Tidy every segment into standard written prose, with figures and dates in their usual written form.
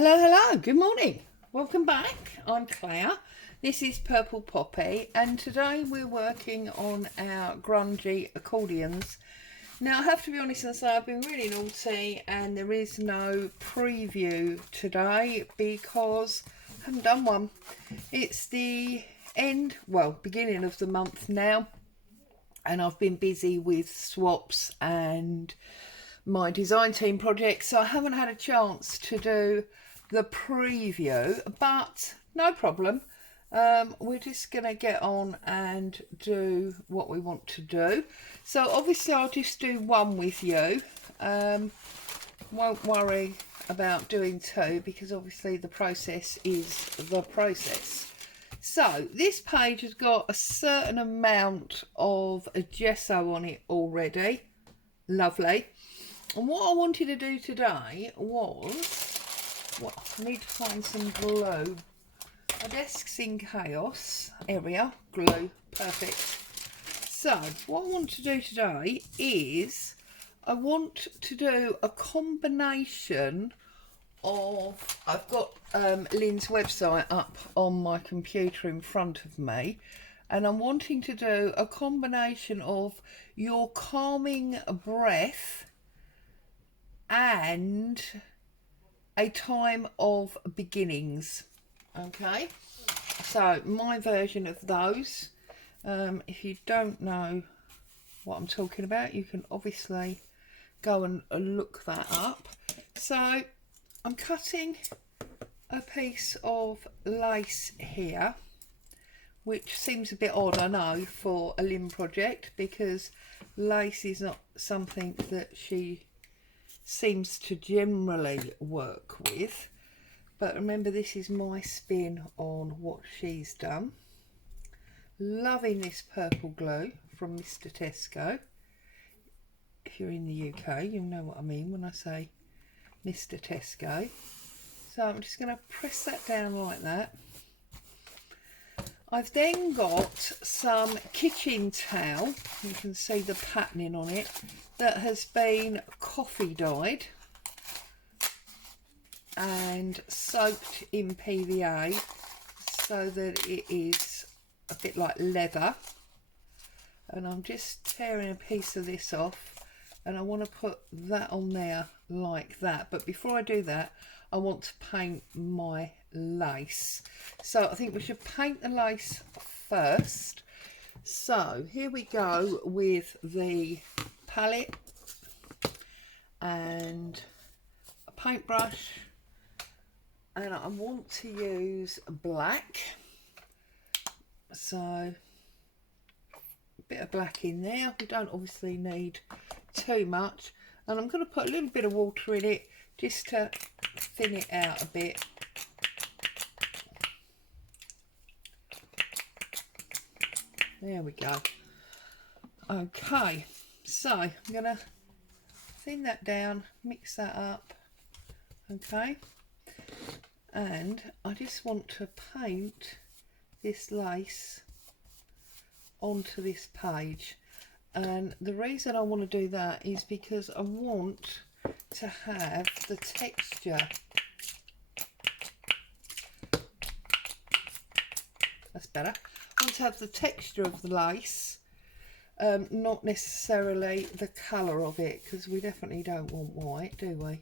Hello, hello, good morning. Welcome back. I'm Claire. This is Purple Poppy, and today we're working on our grungy accordions. Now, I have to be honest and say I've been really naughty, and there is no preview today because I haven't done one. It's the beginning of the month now, and I've been busy with swaps and my design team project, so I haven't had a chance to do the preview, but no problem. We're just gonna get on and do what we want to do. So obviously I'll just do one with you. Won't worry about doing two because obviously the process is the process. So this page has got a certain amount of gesso on it already. Lovely. And what I wanted to do today was, I need to find some glue. My desk's in chaos area. Glue, perfect. So what I want to do today is I want to do a combination of, I've got Lynn's website up on my computer in front of me, and I'm wanting to do a combination of your calming breath and a time of beginnings. Okay, so my version of those, if you don't know what I'm talking about, you can obviously go and look that up. So I'm cutting a piece of lace here, which seems a bit odd, I know, for a Lynn project, because lace is not something that she seems to generally work with. But remember, this is my spin on what she's done. Loving this purple glue from Mr. Tesco. If you're in the UK, you'll know what I mean when I say Mr. Tesco. So I'm just going to press that down like that. I've then got some kitchen towel. You can see the patterning on it, that has been coffee dyed and soaked in PVA so that it is a bit like leather. And I'm just tearing a piece of this off, and I want to put that on there like that. But before I do that, I want to paint my lace. So I think we should paint the lace first. So here we go with the palette and a paintbrush, and I want to use black, so a bit of black in there. We don't obviously need too much, and I'm going to put a little bit of water in it just to thin it out a bit. There we go. Okay, so I'm going to thin that down, mix that up. Okay, and I just want to paint this lace onto this page, and the reason I want to do that is because I want to have the texture, that's better, I want to have the texture of the lace, not necessarily the colour of it, because we definitely don't want white, do we?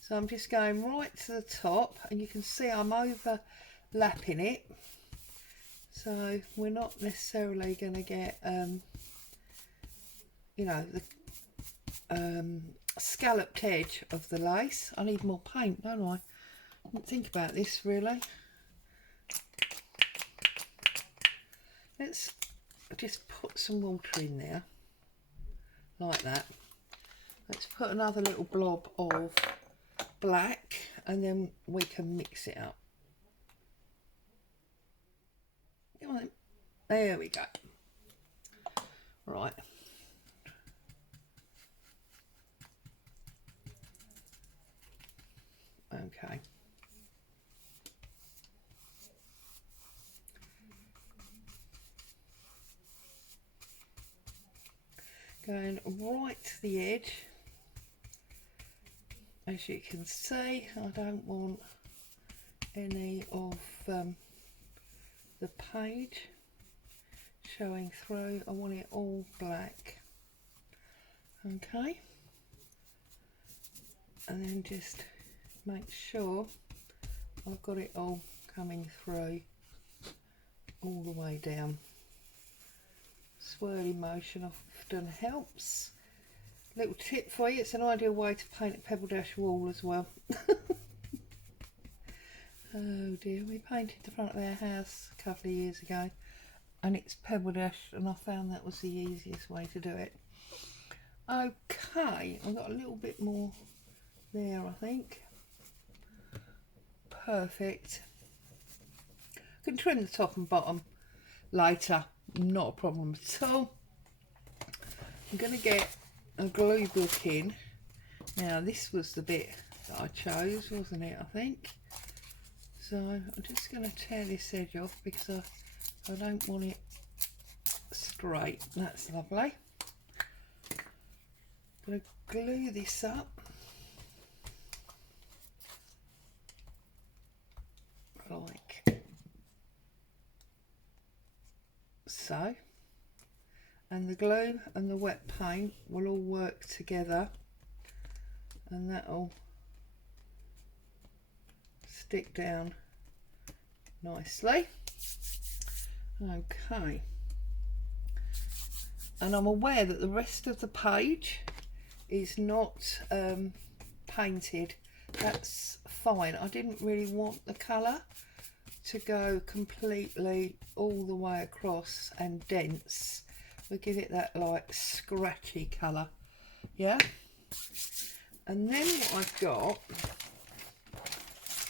So I'm just going right to the top, and you can see I'm overlapping it, so we're not necessarily going to get you know, the scalloped edge of the lace. I need more paint, don't I? I didn't think about this really. Let's just put some water in there like that. Let's put another little blob of black, and then we can mix it up. There we go. Right. Okay. Going right to the edge. as you can see, I don't want any of the page showing through. I want it all black. Okay, and then just make sure I've got it all coming through all the way down. Swirly motion often helps. Little tip for you, it's an ideal way to paint a pebble dash wall as well. Oh dear, we painted the front of our house a couple of years ago and it's pebble dash, and I found that was the easiest way to do it. Okay, I've got a little bit more there, I think. Perfect. I can trim the top and bottom later, not a problem at all. I'm going to get a glue book in. Now this was the bit that I chose, wasn't it, I think. So I'm just going to tear this edge off because I don't want it straight. That's lovely. I'm going to glue this up like so, and the glue and the wet paint will all work together and that'll stick down nicely. Okay, and I'm aware that the rest of the page is not painted. That's fine. I didn't really want the colour to go completely all the way across and dense. We'll give it that like scratchy colour, yeah. And then what I've got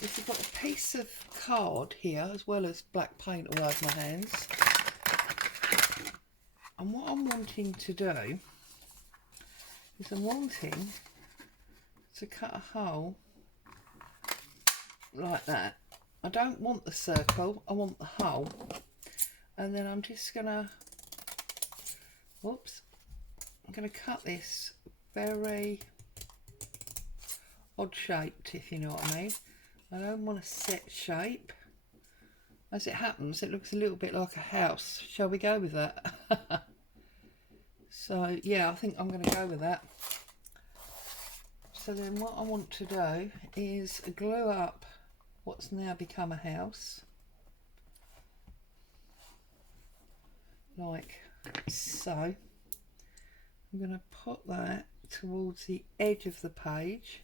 is I've got a piece of card here as well as black paint all over my hands. And what I'm wanting to do is I'm wanting to cut a hole like that. I don't want the circle, I want the hole. And then I'm just gonna, whoops, I'm gonna cut this very odd shaped, if you know what I mean. I don't want a set shape. As it happens, it looks a little bit like a house. Shall we go with that? So yeah, I think I'm going to go with that. So then what I want to do is glue up what's now become a house. Like so. I'm going to put that towards the edge of the page,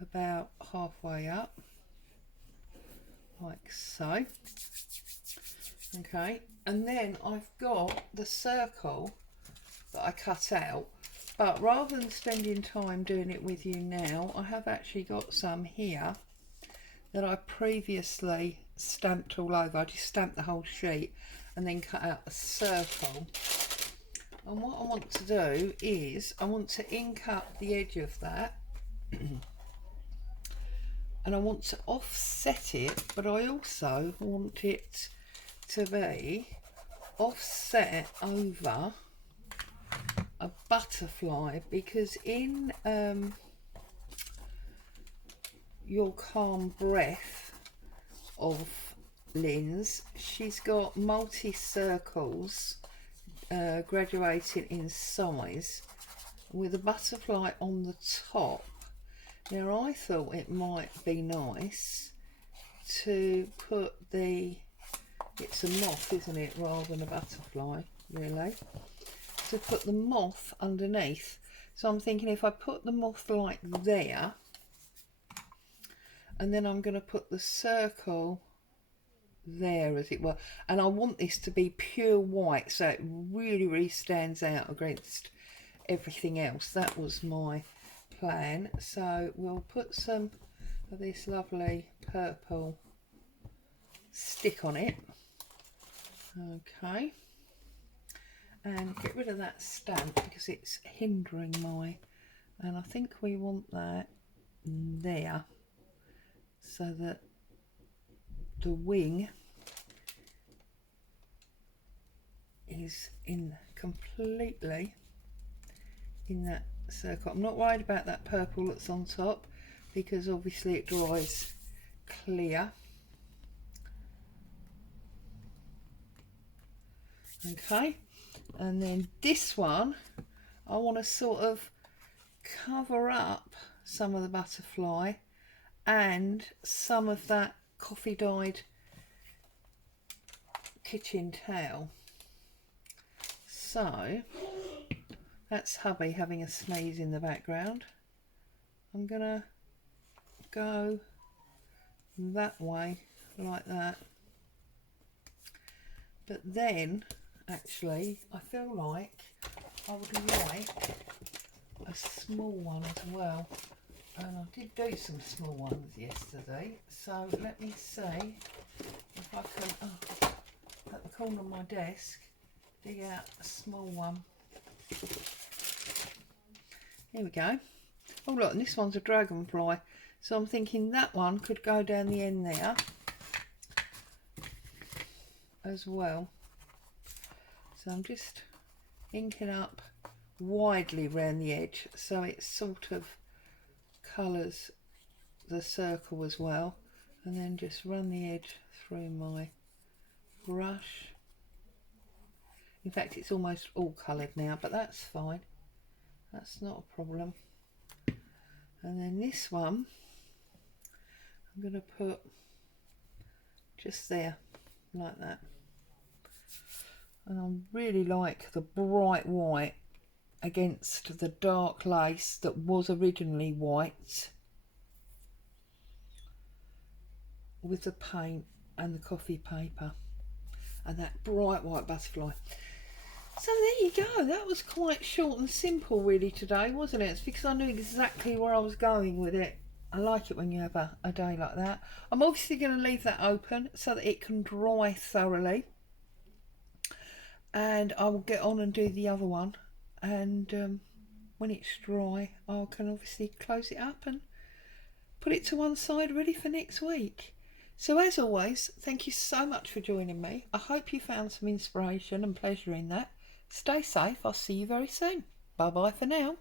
about halfway up. Like so. Okay, and then I've got the circle that I cut out, but rather than spending time doing it with you now, I have actually got some here that I previously stamped all over. I just stamped the whole sheet and then cut out a circle. And what I want to do is I want to ink up the edge of that and I want to offset it, but I also want it to be offset over a butterfly, because in Your Calm Breath of Lynn's, she's got multi-circles graduating in size with a butterfly on the top. Now I thought it might be nice to put the, it's a moth isn't it, rather than a butterfly really, to put the moth underneath. So I'm thinking if I put the moth like there, and then I'm going to put the circle there as it were, and I want this to be pure white so it really stands out against everything else. That was my plan. So we'll put some of this lovely purple stick on it, okay, and get rid of that stamp because it's hindering my, and I think we want that there so that the wing is in completely in that circle. I'm not worried about that purple that's on top. because obviously it dries clear. Okay, and then this one I want to sort of cover up some of the butterfly and some of that coffee dyed kitchen towel. So that's hubby having a sneeze in the background. I'm gonna go that way like that, but then actually I feel like I would like a small one as well, and I did do some small ones yesterday, so let me see if I can at the corner of my desk dig out a small one. Here we go. Oh look, and this one's a dragonfly, so I'm thinking that one could go down the end there as well. So I'm just inking up widely around the edge so it sort of colours the circle as well, and then just run the edge through my brush. In fact, it's almost all coloured now, but that's fine, that's not a problem. And then this one I'm going to put just there like that, and I really like the bright white against the dark lace that was originally white with the paint and the coffee paper and that bright white butterfly. So there you go, that was quite short and simple really today, wasn't it? It's because I knew exactly where I was going with it. I like it when you have a day like that. I'm obviously going to leave that open so that it can dry thoroughly, and I will get on and do the other one, and when it's dry I can obviously close it up and put it to one side ready for next week. So as always, thank you so much for joining me. I hope you found some inspiration and pleasure in that. Stay safe, I'll see you very soon. Bye bye for now.